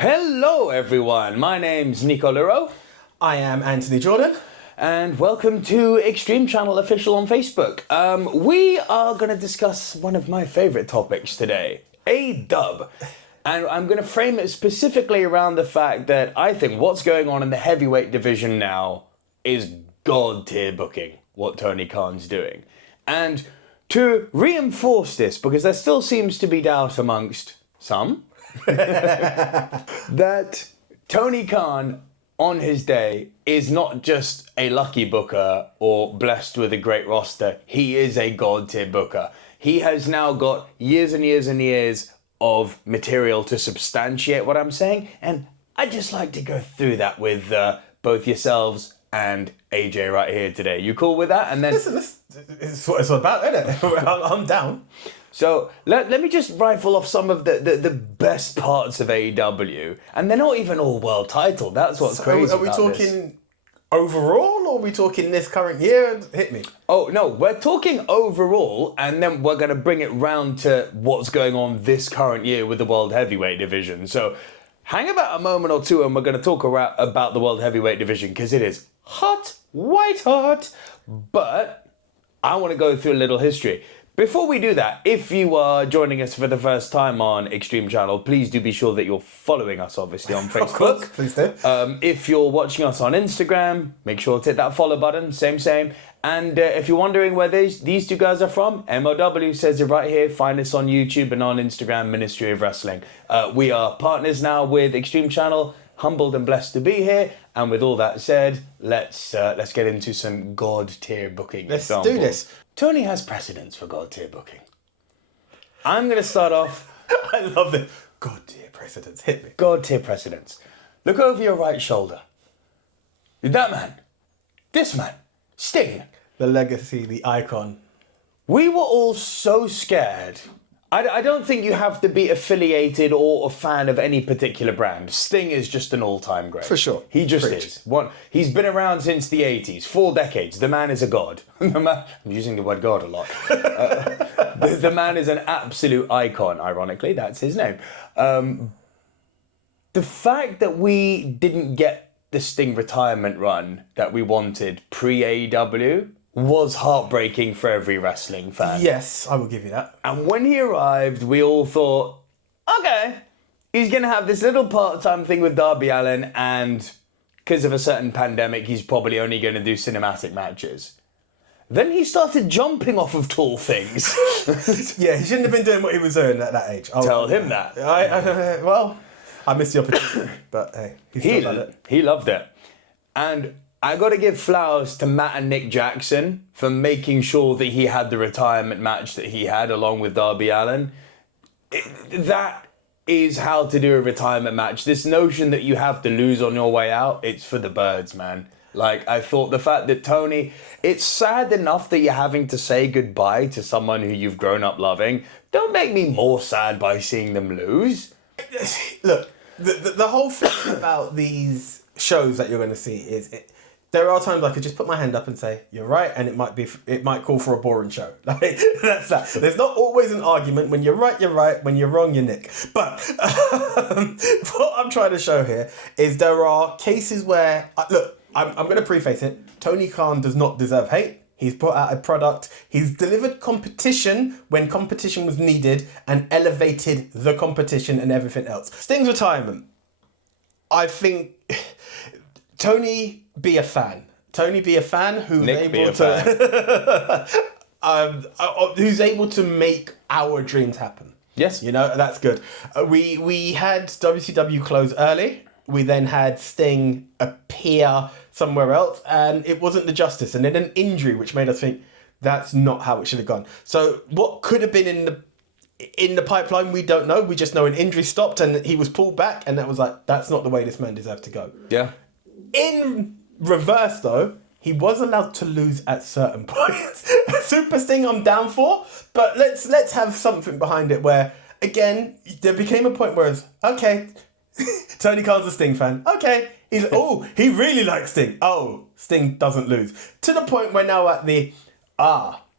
Hello everyone, my name's Nico. I am Anthony Jordan. And welcome to Extreme Channel Official on Facebook. We are going to discuss one of my favourite topics today, A-dub. And I'm going to frame it specifically around the fact that I think what's going on in the heavyweight division now is god tier booking, what Tony Khan's doing. And to reinforce this, because there still seems to be doubt amongst some, that Tony Khan on his day is not just a lucky booker or blessed with a great roster. He is a god tier booker. He has now got years and years and years of material to substantiate what I'm saying, and I'd just like to go through that with both yourselves and AJ right here today. You cool with that? And then Listen, this is what it's all about, isn't it? I'm down. So let me just rifle off some of the best parts of AEW, and they're not even all world titled. That's what's crazy. Are we talking overall, or are we talking this current year? Hit me. Oh no, we're talking overall, and then we're gonna bring it round to what's going on this current year with the World Heavyweight Division. So hang about a moment or two, and we're gonna talk about the World Heavyweight Division because it is hot, white hot. But I want to go through a little history. Before we do that, if you are joining us for the first time on Extreme Channel, please do be sure that you're following us, obviously, on Facebook. Of course, please do. If you're watching us on Instagram, make sure to hit that follow button, same. And if you're wondering where these two guys are from, MOW says it right here. Find us on YouTube and on Instagram, Ministry of Wrestling. We are partners now with Extreme Channel. Humbled and blessed to be here. And with all that said, let's get into some god tier booking. Let's examples. do this. Tony has precedence for god tier booking. I'm going to start off. I love it. God tier precedence. Hit me. God tier precedence. Look over your right shoulder. That man. This man. Sting. The legacy, the icon. We were all so scared. I don't think you have to be affiliated or a fan of any particular brand. Sting is just an all-time great. For sure. He just is. He's been around since the 80s, 4 decades. The man is a god. I'm using the word god a lot. The man is an absolute icon, ironically. That's his name. The fact that we didn't get the Sting retirement run that we wanted pre-AEW was heartbreaking for every wrestling fan. Yes, I will give you that. And when he arrived, we all thought, okay, he's going to have this little part-time thing with Darby Allin, and because of a certain pandemic, he's probably only going to do cinematic matches. Then he started jumping off of tall things. Yeah, he shouldn't have been doing what he was doing at that age. Tell him that. I missed the opportunity, but hey, he still done it. He loved it. And I got to give flowers to Matt and Nick Jackson for making sure that he had the retirement match that he had along with Darby Allin. That is how to do a retirement match. This notion that you have to lose on your way out, it's for the birds, man. Like, I thought the fact that Tony, it's sad enough that you're having to say goodbye to someone who you've grown up loving. Don't make me more sad by seeing them lose. Look, the whole thing about these shows that you're going to see is there are times I could just put my hand up and say, you're right, and it might call for a boring show. Like, that's that. There's not always an argument. When you're right, you're right. When you're wrong, you're Nick. But what I'm trying to show here is there are cases where, look, I'm going to preface it. Tony Khan does not deserve hate. He's put out a product. He's delivered competition when competition was needed and elevated the competition and everything else. Sting's retirement. I think Tony be a fan. Tony be a fan who's who's able to make our dreams happen. Yes. You know, that's good. We had WCW close early. We then had Sting appear somewhere else, and it wasn't the justice. And then an injury, which made us think that's not how it should have gone. So what could have been in the pipeline, we don't know. We just know an injury stopped and he was pulled back, and that was like, that's not the way this man deserved to go. Yeah. In reverse, though, he was allowed to lose at certain points. Super Sting, I'm down for, but let's have something behind it where, again, there became a point where it's, okay, Tony Khan's a Sting fan. Okay, he really likes Sting. Oh, Sting doesn't lose. To the point where now at the,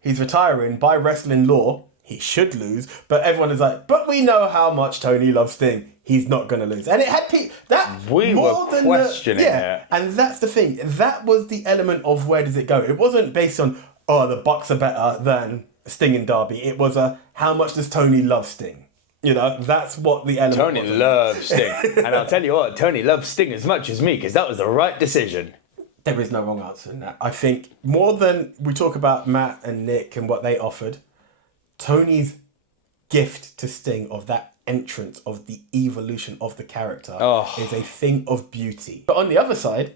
he's retiring by wrestling law, he should lose, but everyone is like, but we know how much Tony loves Sting. he's not going to lose. And it had that We more were than questioning it. And that's the thing. That was the element of where does it go. It wasn't based on, the Bucks are better than Sting and Darby. It was how much does Tony love Sting? You know, that's what the element Tony was. loves Sting. And I'll tell you what, Tony loves Sting as much as me because that was the right decision. There is no wrong answer in that. I think more than we talk about Matt and Nick and what they offered, Tony's gift to Sting of that entrance, of the evolution of the character, is a thing of beauty. But on the other side,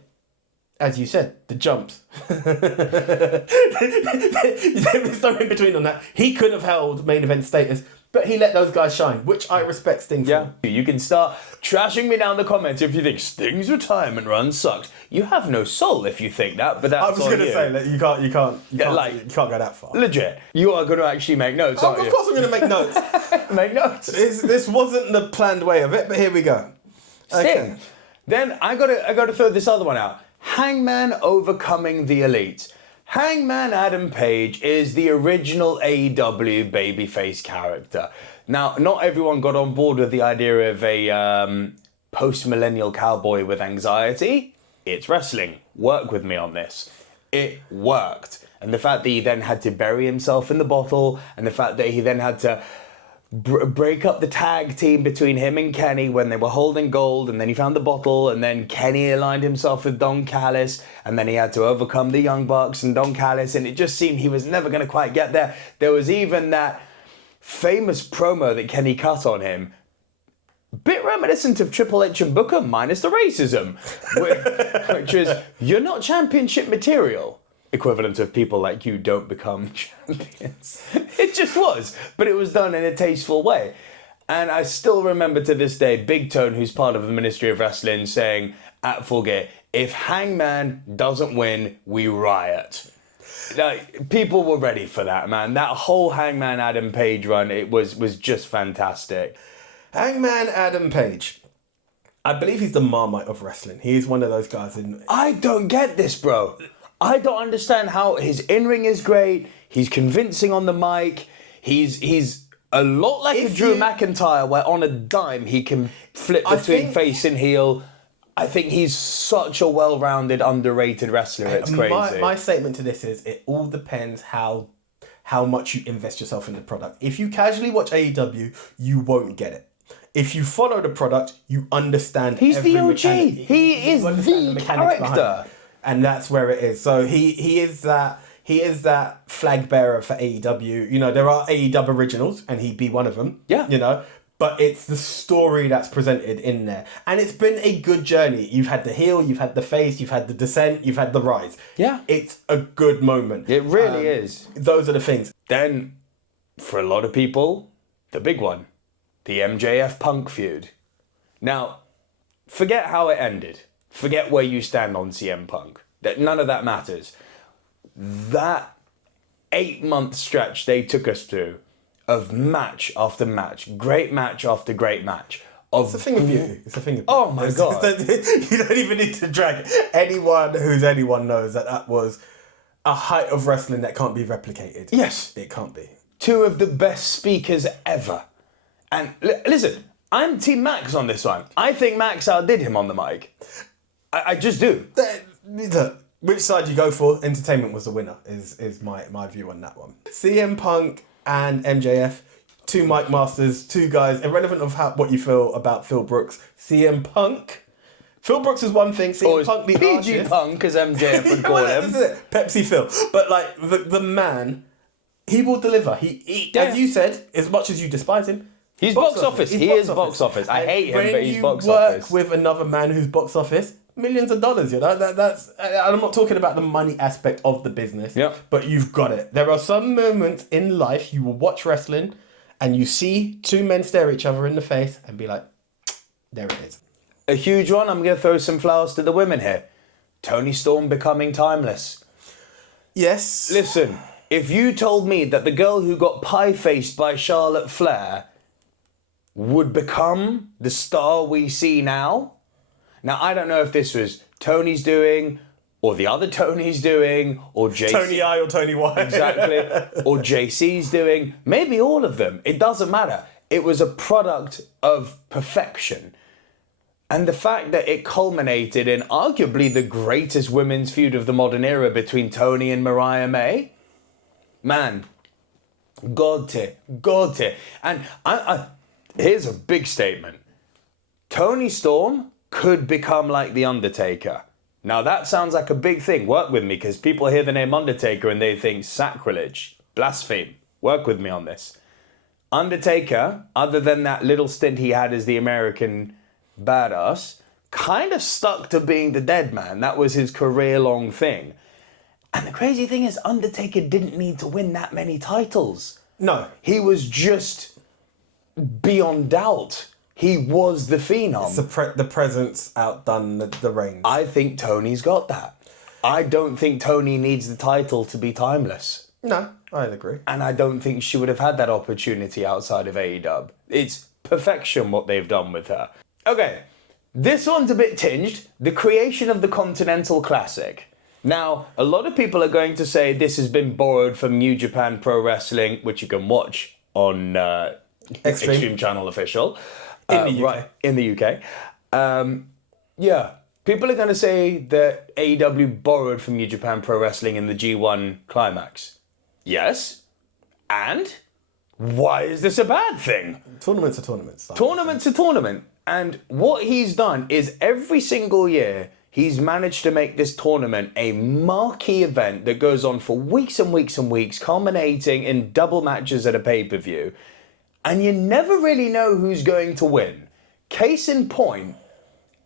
as you said, the jumps. There was no in between on that. He could have held main event status, but he let those guys shine, which I respect Sting for. Yeah, you can start trashing me down the comments if you think Sting's retirement run sucks. You have no soul if you think that, but that's I was going to say that you can't go that far. Legit, you are going to actually make notes, aren't you? Of course I'm going to make notes. Make notes. This wasn't the planned way of it, but here we go. Sting. Okay. Then I got to throw this other one out. Hangman overcoming the Elite. Hangman Adam Page is the original AEW babyface character. Now, not everyone got on board with the idea of a post-millennial cowboy with anxiety. It's wrestling. Work with me on this. It worked. And the fact that he then had to bury himself in the bottle, and the fact that he then had to break up the tag team between him and Kenny when they were holding gold, and then he found the bottle, and then Kenny aligned himself with Don Callis, and then he had to overcome the Young Bucks and Don Callis, and it just seemed he was never going to quite get there. There was even that famous promo that Kenny cut on him, bit reminiscent of Triple H and Booker minus the racism, which is, you're not championship material. Equivalent of people like you don't become champions. It just was, but it was done in a tasteful way. And I still remember to this day Big Tone, who's part of the Ministry of Wrestling, saying at Full Gear, if Hangman doesn't win, we riot. Like, people were ready for that, man. That whole Hangman Adam Page run, it was just fantastic. Hangman Adam Page. I believe he's the Marmite of wrestling. He is one of those guys I don't get this, bro. I don't understand how his in-ring is great. He's convincing on the mic. He's a lot like a Drew McIntyre, where on a dime he can flip between face and heel. I think he's such a well-rounded, underrated wrestler. It's crazy. My statement to this is it all depends how much you invest yourself in the product. If you casually watch AEW, you won't get it. If you follow the product, you understand. He's the OG. Mechanic. He is the character. And that's where it is. So he is that flag bearer for AEW. You know, there are AEW originals, and he'd be one of them. Yeah. You know, but it's the story that's presented in there. And it's been a good journey. You've had the heel, you've had the face, you've had the descent, you've had the rise. Yeah. It's a good moment. It really is. Those are the things. Then, for a lot of people, the big one, the MJF Punk feud. Now, forget how it ended. Forget where you stand on CM Punk. None of that matters. That 8-month stretch they took us through of match after match, great match after great match. It's a thing of beauty. It's a thing of beauty. Oh my God. You don't even need to drag anyone knows that was a height of wrestling that can't be replicated. Yes. It can't be. 2 of the best speakers ever. And listen, I'm Team Max on this one. I think Max outdid him on the mic. I just do. Which side you go for, entertainment was the winner, is my view on that one. CM Punk and MJF, 2 mic masters, 2 guys, irrelevant of what you feel about Phil Brooks. CM Punk. Phil Brooks is one thing, CM Punk the PG artist. Punk, as MJF would call him. This is it. Pepsi Phil. But like, the man, he will deliver. He as you said, as much as you despise him, he's box office. He is box office. I hate him, but he's box office. When you work with another man who's box office, millions of dollars, you know, that's. I'm not talking about the money aspect of the business, but you've got it. There are some moments in life you will watch wrestling and you see 2 men stare each other in the face and be like, there it is. A huge one, I'm going to throw some flowers to the women here. Toni Storm becoming timeless. Yes. Listen, if you told me that the girl who got pie-faced by Charlotte Flair would become the star we see now. Now, I don't know if this was Tony's doing, or the other Tony's doing, or JC. Tony I or Tony Y. Exactly. Or JC's doing. Maybe all of them. It doesn't matter. it was a product of perfection. And the fact that it culminated in arguably the greatest women's feud of the modern era between Toni and Mariah May, man, God tier. And here's a big statement. Toni Storm could become like The Undertaker. Now that sounds like a big thing. Work with me, because people hear the name Undertaker and they think sacrilege, blaspheme. Work with me on this. Undertaker, other than that little stint he had as the American badass, kind of stuck to being the dead man. That was his career-long thing. And the crazy thing is, Undertaker didn't need to win that many titles. No. He was just beyond doubt. He was the Phenom. It's the presence outdone the reigns. I think Tony's got that. I don't think Toni needs the title to be timeless. No, I'd agree. And I don't think she would have had that opportunity outside of AEW. It's perfection what they've done with her. Okay, this one's a bit tinged. The creation of the Continental Classic. Now, a lot of people are going to say this has been borrowed from New Japan Pro Wrestling, which you can watch on Extreme Channel Official. In the UK. Right, in the UK. Yeah, people are going to say that AEW borrowed from New Japan Pro Wrestling in the G1 Climax. Yes, and why is this a bad thing? Tournaments are tournaments. Tournament's a tournament. And what he's done is every single year, he's managed to make this tournament a marquee event that goes on for weeks and weeks and weeks, culminating in double matches at a pay-per-view. And you never really know who's going to win. Case in point,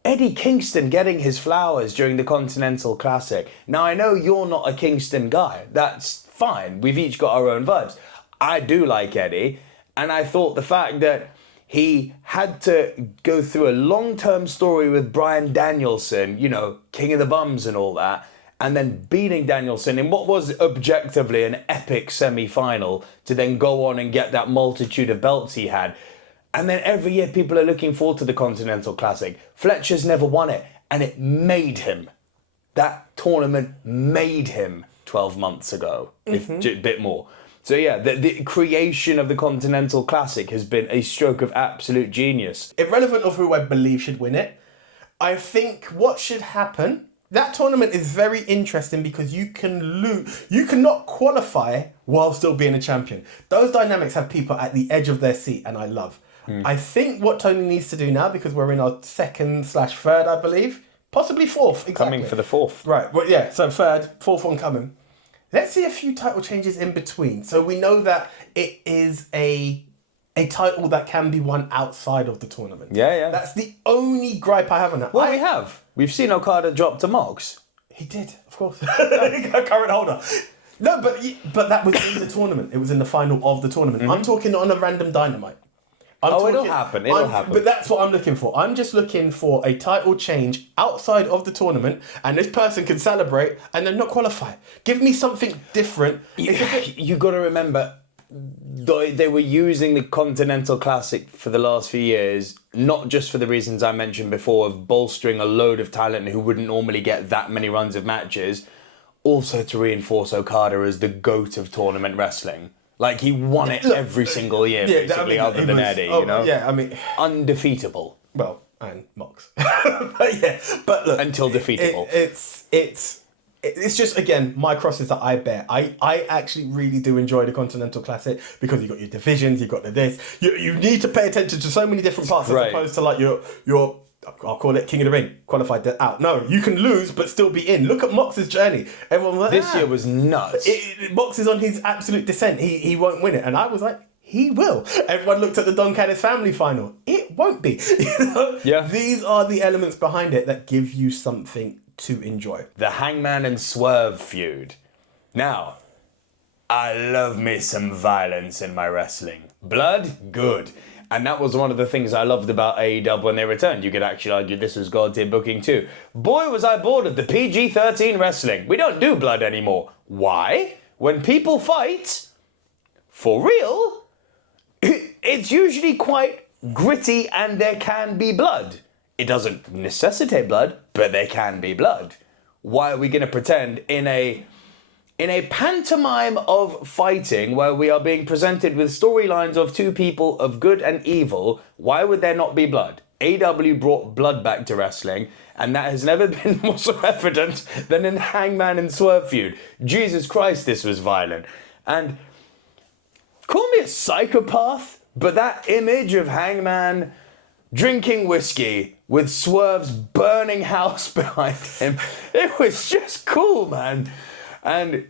Eddie Kingston getting his flowers during the Continental Classic. Now, I know you're not a Kingston guy. That's fine. We've each got our own vibes. I do like Eddie. And I thought the fact that he had to go through a long-term story with Bryan Danielson, you know, King of the Bums and all that, and then beating Danielson in what was objectively an epic semi-final to then go on and get that multitude of belts he had. And then every year people are looking forward to the Continental Classic. Fletcher's never won it, and it made him. That tournament made him 12 months ago, if a bit more. So yeah, the creation of the Continental Classic has been a stroke of absolute genius. Irrelevant of who I believe should win it, I think what should happen, that tournament is very interesting because you cannot qualify while still being a champion. Those dynamics have people at the edge of their seat, and I love. I think what Tony needs to do now, because we're in our 2nd/3, I believe, possibly 4th, exactly. Coming for the 4th. Right, well, yeah, so 3rd, 4th one coming. Let's see a few title changes in between. So we know that it is a title that can be won outside of the tournament. Yeah. That's the only gripe I have on that. Well, we have. We've seen Okada drop to Mox. He did, of course. Current holder. No, but that was in the tournament. It was in the final of the tournament. I'm talking on a random Dynamite. It'll happen. But that's what I'm looking for. I'm just looking for a title change outside of the tournament, and this person can celebrate and then not qualify. Give me something different. You got to remember, they were using the Continental Classic for the last few years, not just for the reasons I mentioned before of bolstering a load of talent who wouldn't normally get that many runs of matches, also to reinforce Okada as the GOAT of tournament wrestling. Like, he won it every single year, basically, other than Eddie, you know? Yeah, I mean... Undefeatable. Well, and Mox. but look... Until defeatable. It's just, again, my crosses that I bear. I actually really do enjoy the Continental Classic because you've got your divisions, you've got the this. You need to pay attention to so many different parts as opposed to, like, your I'll call it King of the Ring, qualified out. No, you can lose but still be in. Look at Mox's journey. Everyone was like, this year was nuts. Mox is on his absolute descent. He won't win it. And I was like, he will. Everyone looked at the Don Callis family final. It won't be. You know? Yeah. These are the elements behind it that give you something to enjoy. The Hangman and Swerve feud. Now, I love me some violence in my wrestling. Blood? Good. And that was one of the things I loved about AEW when they returned. You could actually argue this was God tier booking too. Boy, was I bored of the PG-13 wrestling. We don't do blood anymore. Why? When people fight, for real, it's usually quite gritty and there can be blood. It doesn't necessitate blood, but there can be blood. Why are we going to pretend in a In a pantomime of fighting where we are being presented with storylines of two people of good and evil, why would there not be blood? AEW brought blood back to wrestling, and that has never been more so evident than in Hangman and Swerve feud. Jesus Christ, this was violent. And call me a psychopath, but that image of Hangman drinking whiskey with Swerve's burning house behind him, it was just cool, man. And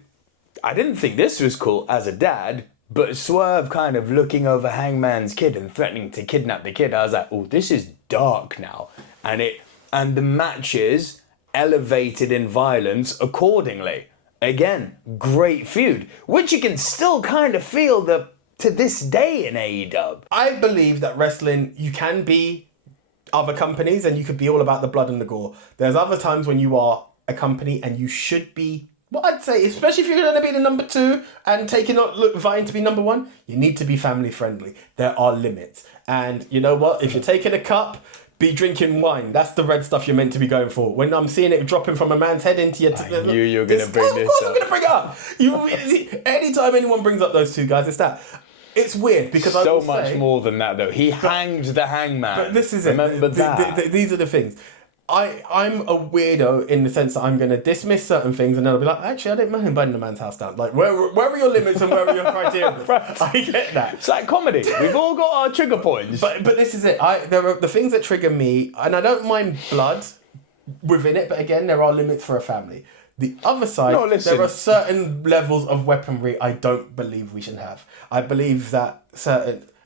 I didn't think this was cool as a dad, but Swerve kind of looking over Hangman's kid and threatening to kidnap the kid, I was like, oh, this is dark now. And the matches elevated in violence accordingly. Again, great feud, which you can still kind of feel to this day in AEW. I believe that wrestling, you can be other companies and you could be all about the blood and the gore. There's other times when you are a company and you should be, what I'd say, especially if you're going to be the number 2 and vying to be number 1, you need to be family friendly. There are limits. And you know what? If you're taking a cup, be drinking wine. That's the red stuff you're meant to be going for. When I'm seeing it dropping from a man's head into your... I knew you were going to bring this up. Of course I'm going to bring it up. Anytime anyone brings up those two guys, it's that. It's weird because I will so much more than that, though. He hanged the Hangman. But this is Remember it. that. These are the things. I'm a weirdo in the sense that I'm going to dismiss certain things and then I'll be like, actually, I didn't mind burning the man's house down. Like, where are your limits and where are your criteria? I get that. It's like comedy. We've all got our trigger points. But this is it. There are the things that trigger me, and I don't mind blood within it, but again, there are limits for a family. The other side, there are certain levels of weaponry I don't believe we should have. I believe that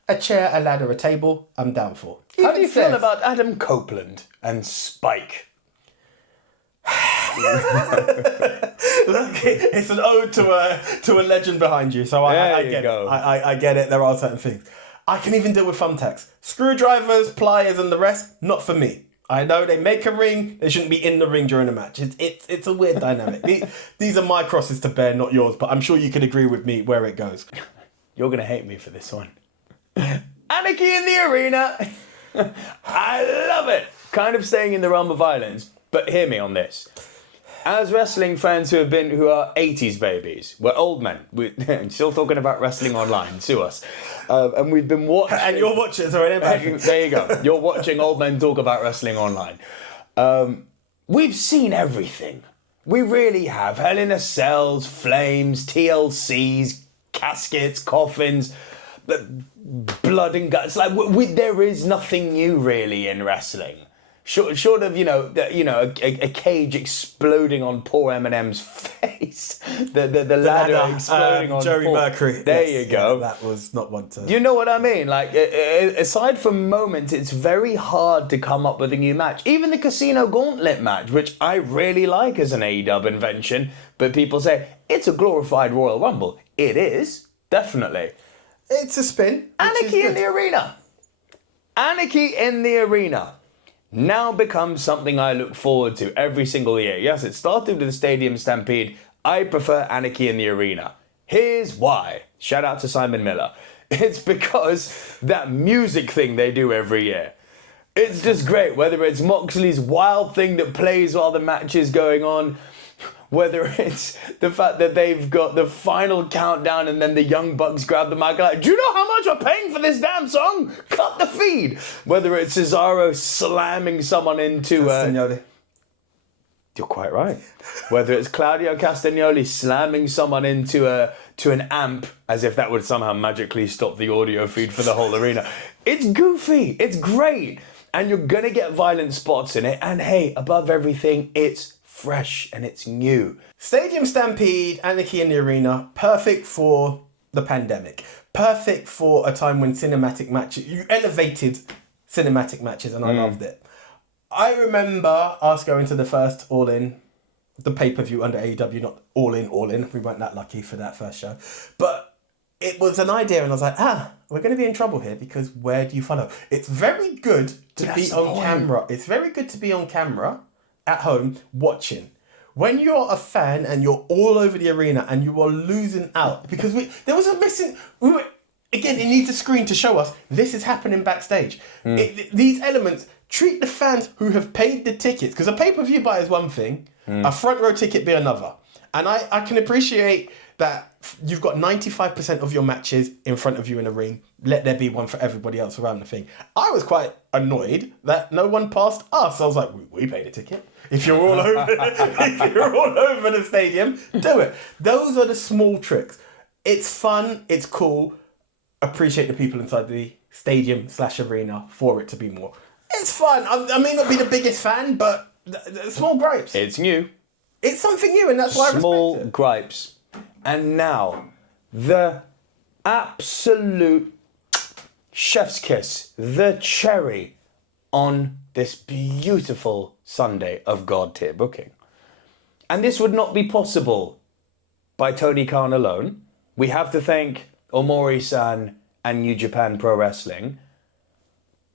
a chair, a ladder, a table, I'm down for. How do you feel about Adam Copeland and Spike? Look, it's an ode to a legend behind you, so I get it. I get it. There are certain things. I can even deal with thumbtacks. Screwdrivers, pliers, and the rest, not for me. I know they make a ring, they shouldn't be in the ring during a match. It's a weird dynamic. These are my crosses to bear, not yours, but I'm sure you could agree with me where it goes. You're going to hate me for this one. Anarchy in the arena. I love it. Kind of staying in the realm of violence, but hear me on this. As wrestling fans who are 80s babies, we're old men. I'm still talking about wrestling online. Sue us. And we've been watching. And you're watching, sorry. There you go. You're watching old men talk about wrestling online. We've seen everything. We really have. Hell in a Cells, Flames, TLCs, caskets, coffins, blood and guts. Like there is nothing new really in wrestling. Short of a cage exploding on poor Eminem's face, the ladder exploding on Jerry Mercury. There you go. Yeah, that was not one to. You know what I mean? Like aside from moments, it's very hard to come up with a new match. Even the Casino Gauntlet match, which I really like as an AEW invention, but people say it's a glorified Royal Rumble. It is definitely. It's a spin. Anarchy in the arena. Anarchy in the arena now becomes something I look forward to every single year. Yes, it started with the Stadium Stampede. I prefer Anarchy in the arena. Here's why. Shout out to Simon Miller. It's because that music thing they do every year. It's just great. Whether it's Moxley's wild thing that plays while the match is going on, whether it's the fact that they've got the final countdown and then the Young Bucks grab the mic like, do you know how much we're paying for this damn song? Cut the feed. Whether it's Cesaro slamming someone into Castagnoli. You're quite right. Whether it's Claudio Castagnoli slamming someone into an amp as if that would somehow magically stop the audio feed for the whole arena. It's goofy. It's great. And you're going to get violent spots in it. And hey, above everything, it's fresh and it's new. Stadium Stampede, Anarchy in the Arena, perfect for the pandemic. Perfect for a time when cinematic matches, you elevated cinematic matches and I loved it. I remember us going to the first All In, the pay-per-view under AEW, not All In. We weren't that lucky for that first show. But it was an idea and I was like, we're going to be in trouble here because where do you follow? It's very good to be on camera. It's very good to be on camera at home watching. When you're a fan and you're all over the arena and you are losing out because there was a missing. Again, it needs a screen to show us this is happening backstage. These elements treat the fans who have paid the tickets because a pay-per-view buy is one thing, a front row ticket be another. And I can appreciate that you've got 95% of your matches in front of you in a ring. Let there be one for everybody else around the thing. I was quite annoyed that no one passed us. I was like, we paid a ticket. If you're all over, if you're all over the stadium, do it. Those are the small tricks. It's fun. It's cool. Appreciate the people inside the stadium/arena for it to be more. It's fun. I may not be the biggest fan, but small gripes. It's new. It's something new, and that's why I respect Small it. gripes. And now, the absolute chef's kiss, the cherry on this beautiful Sunday of God tier booking. And this would not be possible by Tony Khan alone. We have to thank Omori-san and New Japan Pro Wrestling.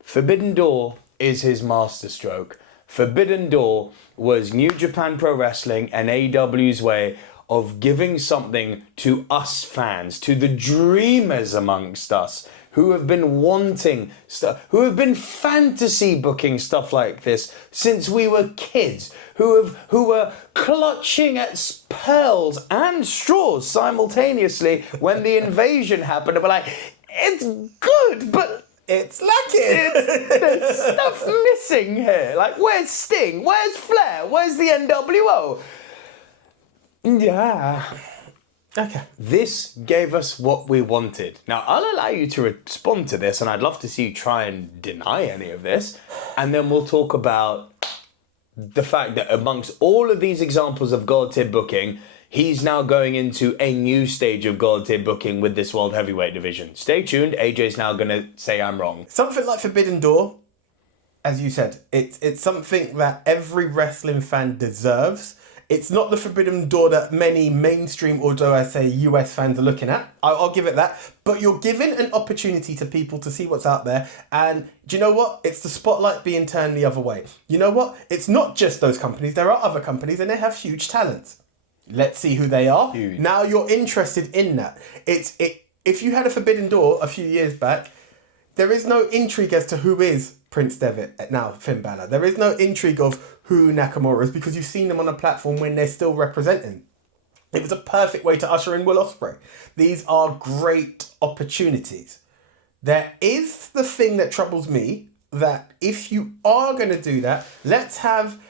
Forbidden Door is his masterstroke. Forbidden Door was New Japan Pro Wrestling and AEW's way of giving something to us fans, to the dreamers amongst us who have been wanting stuff, who have been fantasy booking stuff like this since we were kids, who were clutching at pearls and straws simultaneously when the invasion happened and were like, it's good, but it's lacking. There's stuff missing here. Like, where's Sting? Where's Flair? Where's the NWO? Yeah. Okay. This gave us what we wanted. Now, I'll allow you to respond to this, and I'd love to see you try and deny any of this. And then we'll talk about the fact that amongst all of these examples of God tier booking, he's now going into a new stage of God tier booking with this World Heavyweight division. Stay tuned. AJ's now going to say I'm wrong. Something like Forbidden Door, as you said, it's something that every wrestling fan deserves. It's not the Forbidden Door that many mainstream, although I say US fans are looking at. I'll give it that. But you're giving an opportunity to people to see what's out there. And do you know what? It's the spotlight being turned the other way. You know what? It's not just those companies. There are other companies and they have huge talents. Let's see who they are. Huge. Now you're interested in that. If you had a Forbidden Door a few years back, there is no intrigue as to who is Prince Devitt, now Finn Balor. There is no intrigue of who Nakamura is because you've seen them on a platform when they're still representing. It was a perfect way to usher in Will Ospreay. These are great opportunities. There is the thing that troubles me, that if you are going to do that, let's have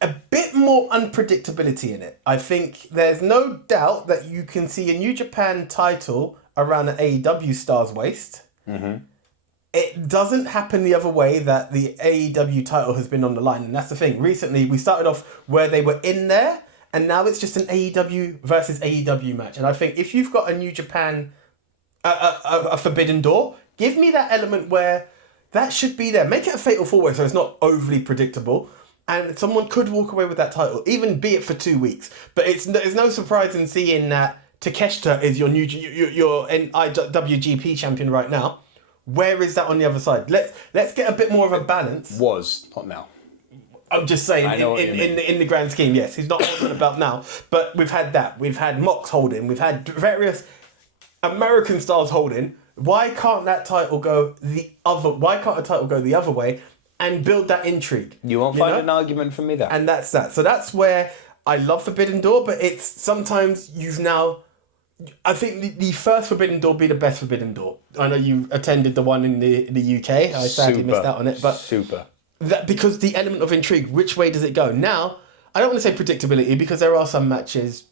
a bit more unpredictability in it. I think there's no doubt that you can see a New Japan title around an AEW star's waist. Mm-hmm. It doesn't happen the other way, that the AEW title has been on the line. And that's the thing. Recently, we started off where they were in there, and now it's just an AEW versus AEW match. And I think if you've got a New Japan, a Forbidden Door, give me that element where that should be there. Make it a fatal four-way so it's not overly predictable. And someone could walk away with that title, even be it for 2 weeks. But it's no surprise in seeing that Takeshita is your IWGP champion right now. Where is that on the other side? Let's get a bit more of a balance. Was, not now. I'm just saying, in the grand scheme, yes, he's not holding the belt now. But we've had that. We've had Mox holding. We've had various American stars holding. Why can't that title go the other? Why can't a title go the other way and build that intrigue? You won't find an argument from me there. And that's that. So that's where I love Forbidden Door, but it's sometimes you've now. I think the first Forbidden Door be the best Forbidden Door. I know you attended the one in the UK. I sadly missed out on it, but that because the element of intrigue. Which way does it go? Now, I don't want to say predictability because there are some matches.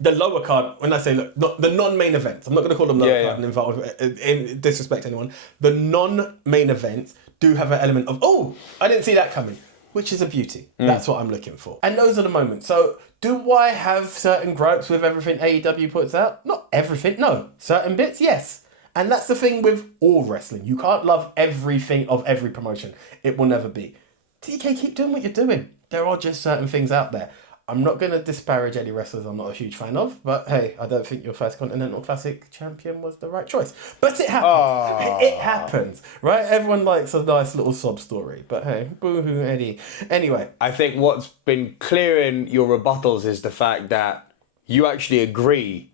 The lower card, when I say look, not the non-main events, I'm not going to call them lower card and involve in disrespect anyone. The non-main events do have an element of I didn't see that coming, which is a beauty. That's what I'm looking for, and those are the moments. So. Do I have certain gripes with everything AEW puts out? Not everything, no. Certain bits, yes. And that's the thing with all wrestling. You can't love everything of every promotion. It will never be. TK, keep doing what you're doing. There are just certain things out there. I'm not going to disparage any wrestlers I'm not a huge fan of, but hey, I don't think your first Continental Classic champion was the right choice. But it happens. It happens, right? Everyone likes a nice little sob story, but hey, boo-hoo, Eddie. Anyway. I think what's been clear in your rebuttals is the fact that you actually agree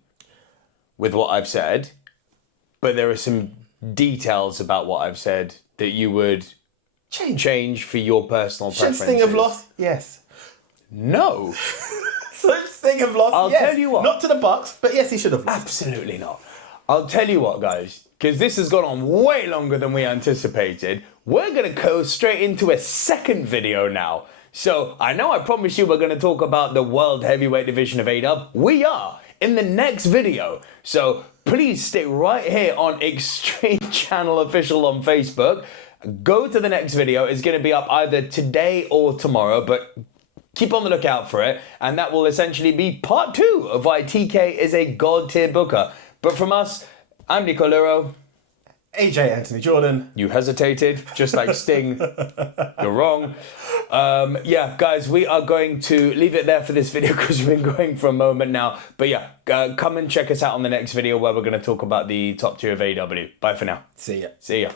with what I've said, but there are some details about what I've said that you would change for your personal preferences. Should Sting have lost? Yes. No. such thing have lost. I'll Yes, tell you what. Not to the Bucks, but yes, he should have lost. Absolutely not. I'll tell you what, guys, because this has gone on way longer than we anticipated. We're going to go straight into a second video now. So I know I promised you we're going to talk about the World Heavyweight Division of AW. We are in the next video. So please stay right here on Extreme Channel Official on Facebook. Go to the next video. It's going to be up either today or tomorrow, but keep on the lookout for it. And that will essentially be part 2 of why TK is a god tier booker. But from us, I'm Nico Luro. AJ Anthony Jordan. You hesitated, just like Sting. You're wrong. Yeah, guys, we are going to leave it there for this video because we've been going for a moment now. But yeah, come and check us out on the next video where we're going to talk about the top tier of AW. Bye for now. See ya. See ya.